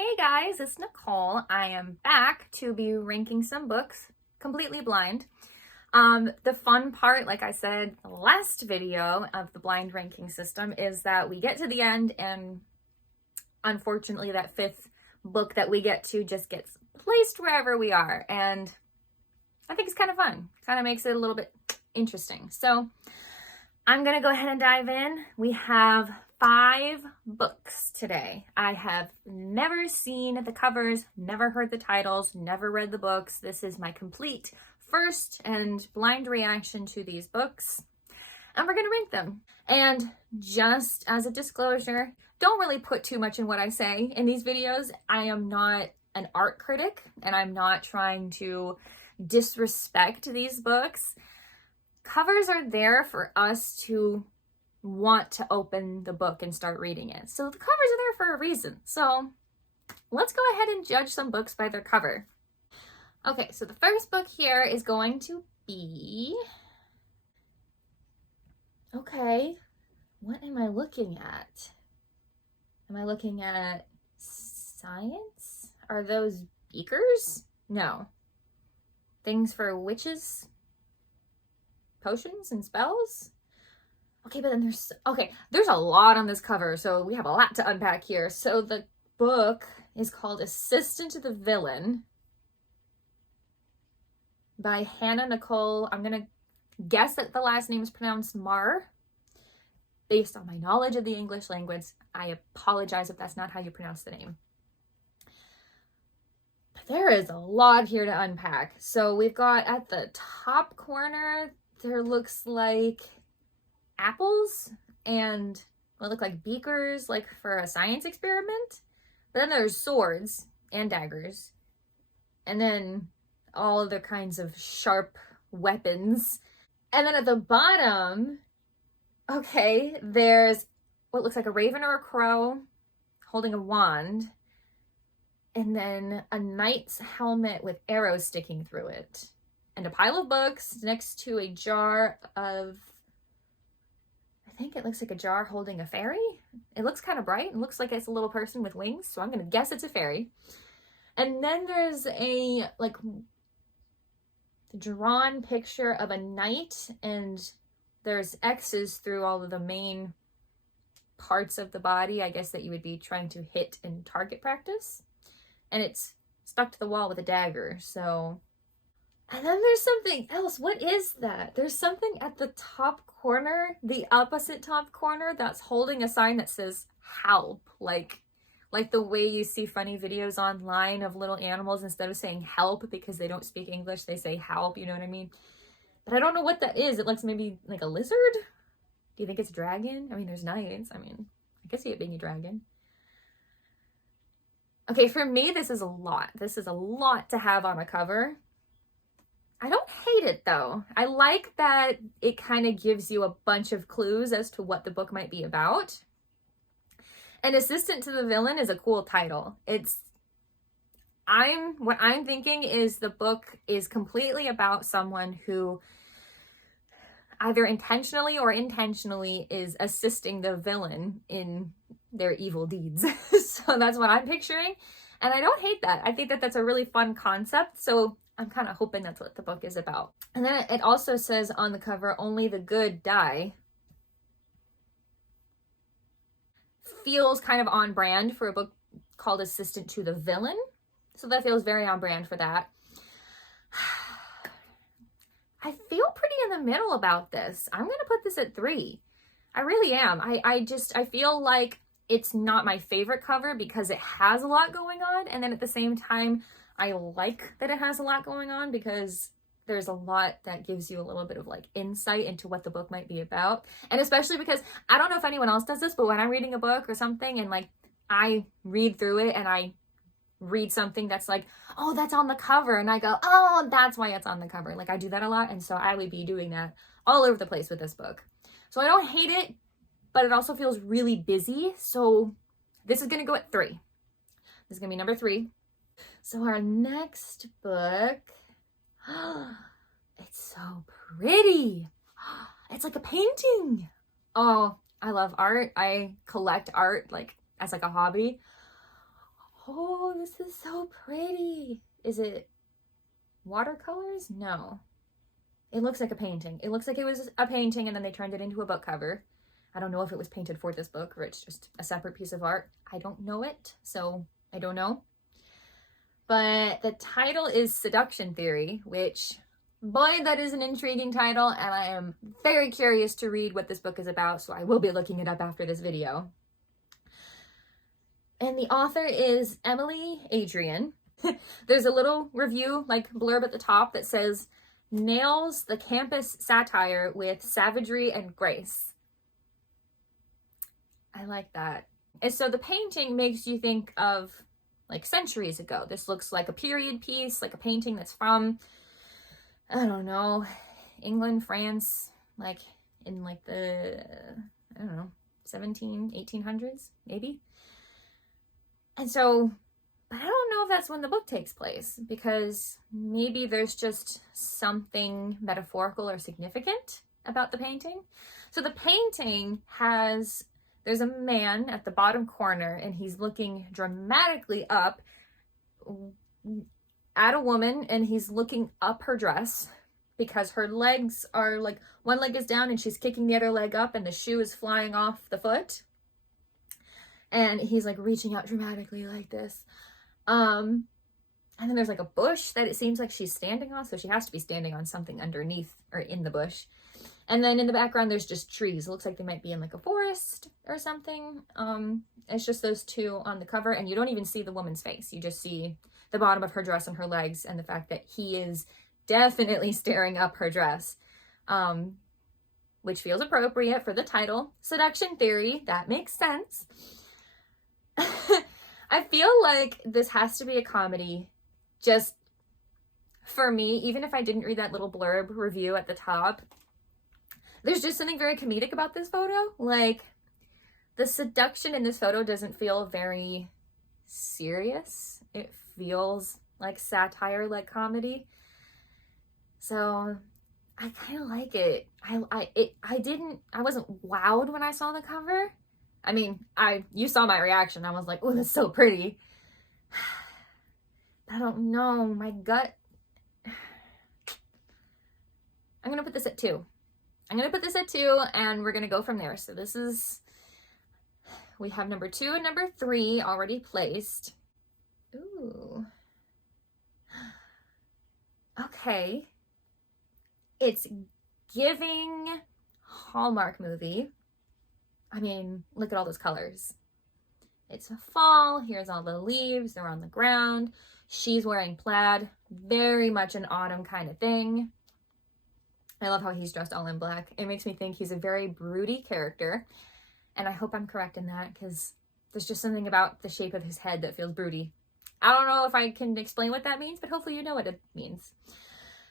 Hey guys, it's Nicole. I am back to be ranking some books completely blind. The fun part, like I said, the last video of the blind ranking system is that we get to the end and unfortunately that fifth book that we get to just gets placed wherever we are. And I think it's kind of fun. Kind of makes it a little bit interesting. So I'm going to go ahead and dive in. We have 5 books today. I have never seen the covers, never heard the titles, never read the books. This is my complete first and blind reaction to these books. And we're going to rank them. And just as a disclosure, don't really put too much in what I say in these videos. I am not an art critic and I'm not trying to disrespect these books. Covers are there for us to want to open the book and start reading it. So the covers are there for a reason. So let's go ahead and judge some books by their cover. Okay, so the first book here is going to be... Okay, what am I looking at? Am I looking at science? Are those beakers? No. Things for witches? Potions and spells? Okay, but then there's a lot on this cover, so we have a lot to unpack here. So the book is called Assistant to the Villain by Hannah Nicole. I'm gonna guess that the last name is pronounced Marr. Based on my knowledge of the English language, I apologize if that's not how you pronounce the name. But there is a lot here to unpack. So we've got at the top corner, there looks like apples and what look like beakers, like for a science experiment. But then there's swords and daggers. And then all other kinds of sharp weapons. And then at the bottom, okay, there's what looks like a raven or a crow holding a wand. And then a knight's helmet with arrows sticking through it. And a pile of books next to a jar of... I think it looks like a jar holding a fairy. It looks kind of bright. It looks like it's a little person with wings, so I'm going to guess it's a fairy. And then there's a, like, drawn picture of a knight, and there's X's through all of the main parts of the body, I guess, that you would be trying to hit in target practice. And it's stuck to the wall with a dagger, so... And then there's something else. What is that? There's something at the top corner, the opposite top corner, that's holding a sign that says help. Like the way you see funny videos online of little animals, instead of saying help because they don't speak English, they say help, you know what I mean? But I don't know what that is. It looks maybe like a lizard? Do you think it's a dragon? I mean, there's knights. I mean, I could see it being a dragon. Okay, for me, this is a lot. This is a lot to have on a cover. I don't hate it though. I like that it kind of gives you a bunch of clues as to what the book might be about. And Assistant to the Villain is a cool title. What I'm thinking is the book is completely about someone who either intentionally or intentionally is assisting the villain in their evil deeds. So that's what I'm picturing. And I don't hate that. I think that that's a really fun concept. So I'm kind of hoping that's what the book is about. And then it also says on the cover, only the good die. Feels kind of on brand for a book called Assistant to the Villain. So that feels very on brand for that. I feel pretty in the middle about this. I'm going to put this at 3. I really am. I feel like it's not my favorite cover because it has a lot going on. And then at the same time, I like that it has a lot going on because there's a lot that gives you a little bit of like insight into what the book might be about. And especially because I don't know if anyone else does this, but when I'm reading a book or something and like I read through it and I read something that's like, oh, that's on the cover. And I go, oh, that's why it's on the cover. Like I do that a lot. And so I would be doing that all over the place with this book. So I don't hate it, but it also feels really busy. So this is going to go at 3. This is going to be number 3. So our next book, it's so pretty. It's like a painting. Oh, I love art. I collect art like as like a hobby. Oh, this is so pretty. Is it watercolors? No. It looks like a painting. It looks like it was a painting and then they turned it into a book cover. I don't know if it was painted for this book or it's just a separate piece of art. I don't know it, so I don't know. But the title is Seduction Theory, which, boy, that is an intriguing title, and I am very curious to read what this book is about, so I will be looking it up after this video. And the author is Emily Adrian. There's a little review, like blurb at the top that says, nails the campus satire with savagery and grace. I like that. And so the painting makes you think of like centuries ago. This looks like a period piece, like a painting that's from, I don't know, England, France, like in like the, I don't know, 1800s, maybe. And so, but I don't know if that's when the book takes place, because maybe there's just something metaphorical or significant about the painting. So the painting has, there's a man at the bottom corner and he's looking dramatically up at a woman and he's looking up her dress because her legs are like, one leg is down and she's kicking the other leg up and the shoe is flying off the foot. And he's like reaching out dramatically like this. And then there's like a bush that it seems like she's standing on. So she has to be standing on something underneath or in the bush. And then in the background, there's just trees. It looks like they might be in like a forest or something. It's just those two on the cover and you don't even see the woman's face. You just see the bottom of her dress and her legs and the fact that he is definitely staring up her dress, which feels appropriate for the title, Seduction Theory. That makes sense. I feel like this has to be a comedy just for me, even if I didn't read that little blurb review at the top. There's just something very comedic about this photo. Like, the seduction in this photo doesn't feel very serious. It feels like satire, like comedy. So I kind of like it. I wasn't wowed when I saw the cover. I mean, you saw my reaction. I was like, oh, that's so pretty. I don't know. My gut. I'm going to put this at 2. I'm going to put this at 2 and we're going to go from there. So this is, we have number 2 and number 3 already placed. Ooh. Okay. It's giving Hallmark movie. I mean, look at all those colors. It's a fall. Here's all the leaves. They're on the ground. She's wearing plaid. Very much an autumn kind of thing. I love how he's dressed all in black. It makes me think he's a very broody character. And I hope I'm correct in that because there's just something about the shape of his head that feels broody. I don't know if I can explain what that means, but hopefully you know what it means.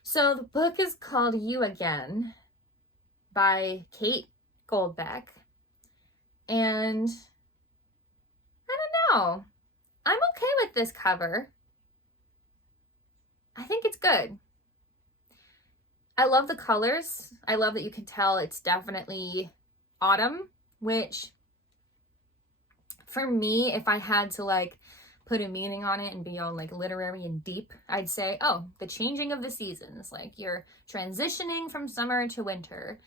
So the book is called You Again by Kate Goldbeck. And I don't know. I'm okay with this cover. I think it's good. I love the colors. I love that you can tell it's definitely autumn, which for me, if I had to like put a meaning on it and be all like literary and deep, I'd say, oh, the changing of the seasons. Like you're transitioning from summer to winter.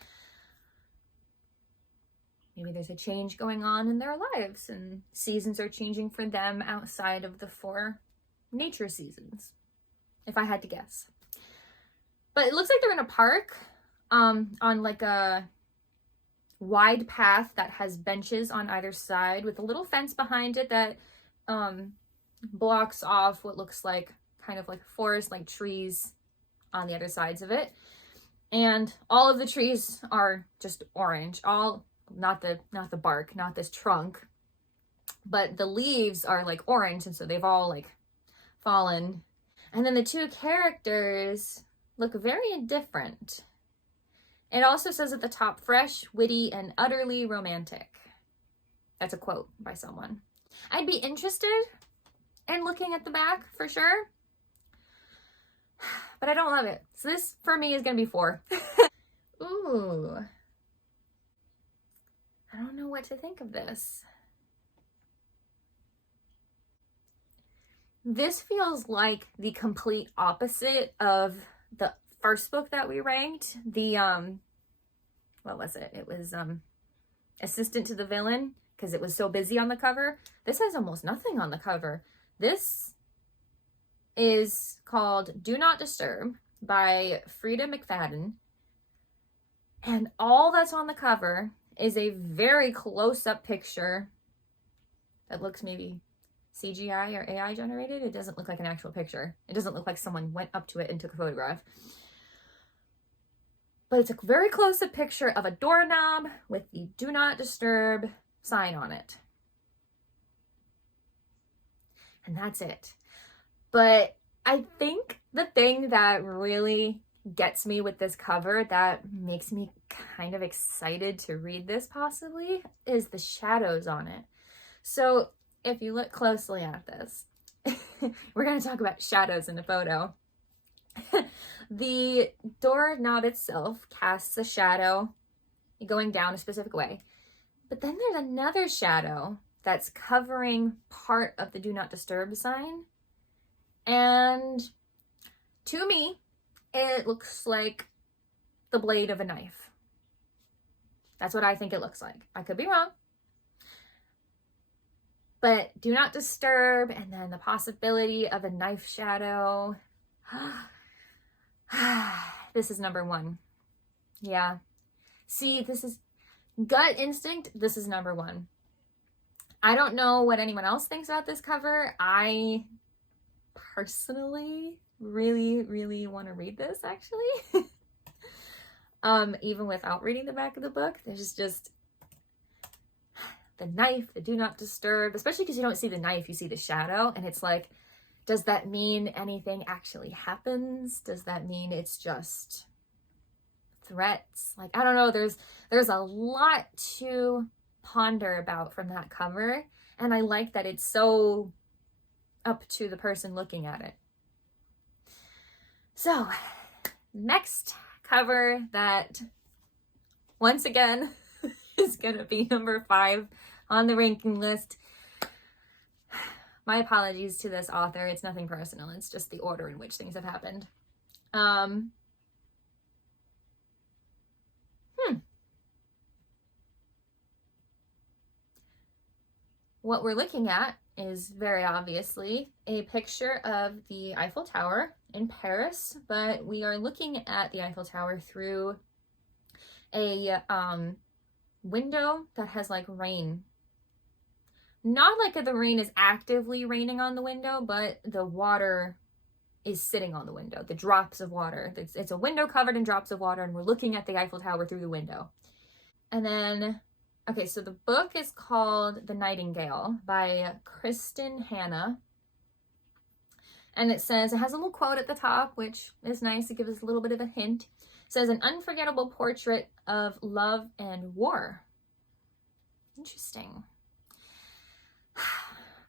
Maybe there's a change going on in their lives and seasons are changing for them outside of the 4 nature seasons, if I had to guess. But it looks like they're in a park on like a wide path that has benches on either side with a little fence behind it that blocks off what looks like kind of like forest, like trees on the other sides of it. And all of the trees are just orange. All not the bark, not this trunk, but the leaves are like orange, and so they've all like fallen. And then the 2 characters look very different. It also says at the top, fresh, witty, and utterly romantic. That's a quote by someone. I'd be interested in looking at the back for sure, but I don't love it. So this for me is gonna be 4. Ooh. I don't know what to think of this. This feels like the complete opposite of the first book that we ranked. The what was it? It was Assistant to the Villain, because it was so busy on the cover. This has almost nothing on the cover. This is called Do Not Disturb by Frida McFadden. And all that's on the cover is a very close-up picture that looks maybe CGI or AI generated. It doesn't look like an actual picture. It doesn't look like someone went up to it and took a photograph. But it's a very close-up picture of a doorknob with the Do Not Disturb sign on it. And that's it. But I think the thing that really gets me with this cover, that makes me kind of excited to read this possibly, is the shadows on it. So if you look closely at this, we're going to talk about shadows in the photo. The doorknob itself casts a shadow going down a specific way. But then there's another shadow that's covering part of the Do Not Disturb sign. And to me, it looks like the blade of a knife. That's what I think it looks like. I could be wrong. But Do Not Disturb, and then the possibility of a knife shadow. This is number one. Yeah. See, this is gut instinct. This is number one. I don't know what anyone else thinks about this cover. I personally really want to read this, actually. Even without reading the back of the book. There's just the knife, the Do Not Disturb, especially because you don't see the knife, you see the shadow, and it's like, does that mean anything actually happens? Does that mean it's just threats? Like, I don't know. There's a lot to ponder about from that cover, and I like that it's so up to the person looking at it. So, next cover that, once again, is gonna be number 5 on the ranking list. My apologies to this author. It's nothing personal. It's just the order in which things have happened. What we're looking at is very obviously a picture of the Eiffel Tower in Paris, but we are looking at the Eiffel Tower through a window that has like rain. Not like the rain is actively raining on the window, but the water is sitting on the window, the drops of water. It's a window covered in drops of water, and we're looking at the Eiffel Tower through the window. And then, okay, so the book is called The Nightingale by Kristen Hanna. And it says, it has a little quote at the top, which is nice. It gives us a little bit of a hint. It says, an unforgettable portrait of love and war. Interesting.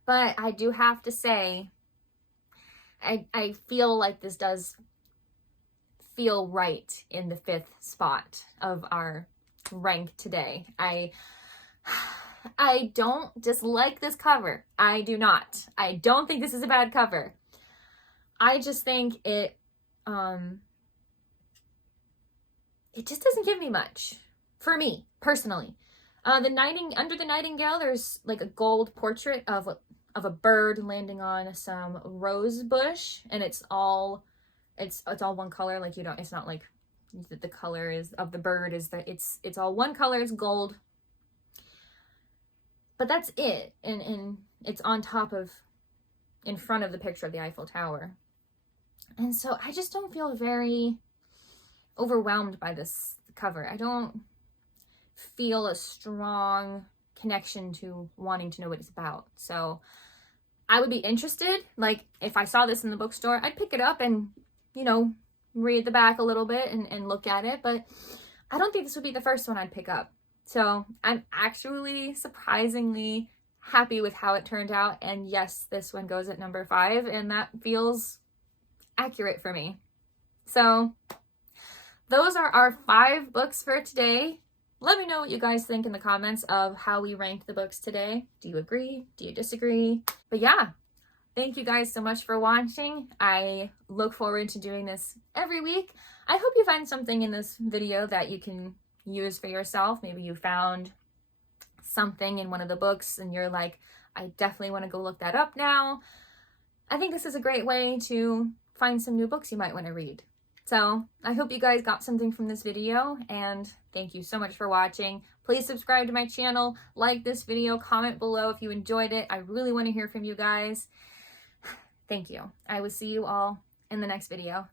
But I do have to say, I feel like this does feel right in the 5th spot of our rank today. I don't dislike this cover. I do not. I don't think this is a bad cover. I just think it just doesn't give me much, for me personally. Under the Nightingale, there's like a gold portrait of a bird landing on some rose bush, and it's all one color. Like, you don't, it's not like the color is of the bird is that it's all one color. It's gold, but that's it. And it's on top of, in front of the picture of the Eiffel Tower. And so I just don't feel very overwhelmed by this cover. I don't feel a strong connection to wanting to know what it's about. So I would be interested, like if I saw this in the bookstore, I'd pick it up and, you know, read the back a little bit and look at it, but I don't think this would be the first one I'd pick up. So I'm actually surprisingly happy with how it turned out, and yes, this one goes at number 5, and that feels accurate for me. So those are our 5 books for today. Let me know what you guys think in the comments of how we ranked the books today. Do you agree? Do you disagree? But yeah, thank you guys so much for watching. I look forward to doing this every week. I hope you find something in this video that you can use for yourself. Maybe you found something in one of the books and you're like, I definitely want to go look that up now. I think this is a great way to find some new books you might want to read. So I hope you guys got something from this video, and thank you so much for watching. Please subscribe to my channel, like this video, comment below if you enjoyed it. I really want to hear from you guys. Thank you. I will see you all in the next video.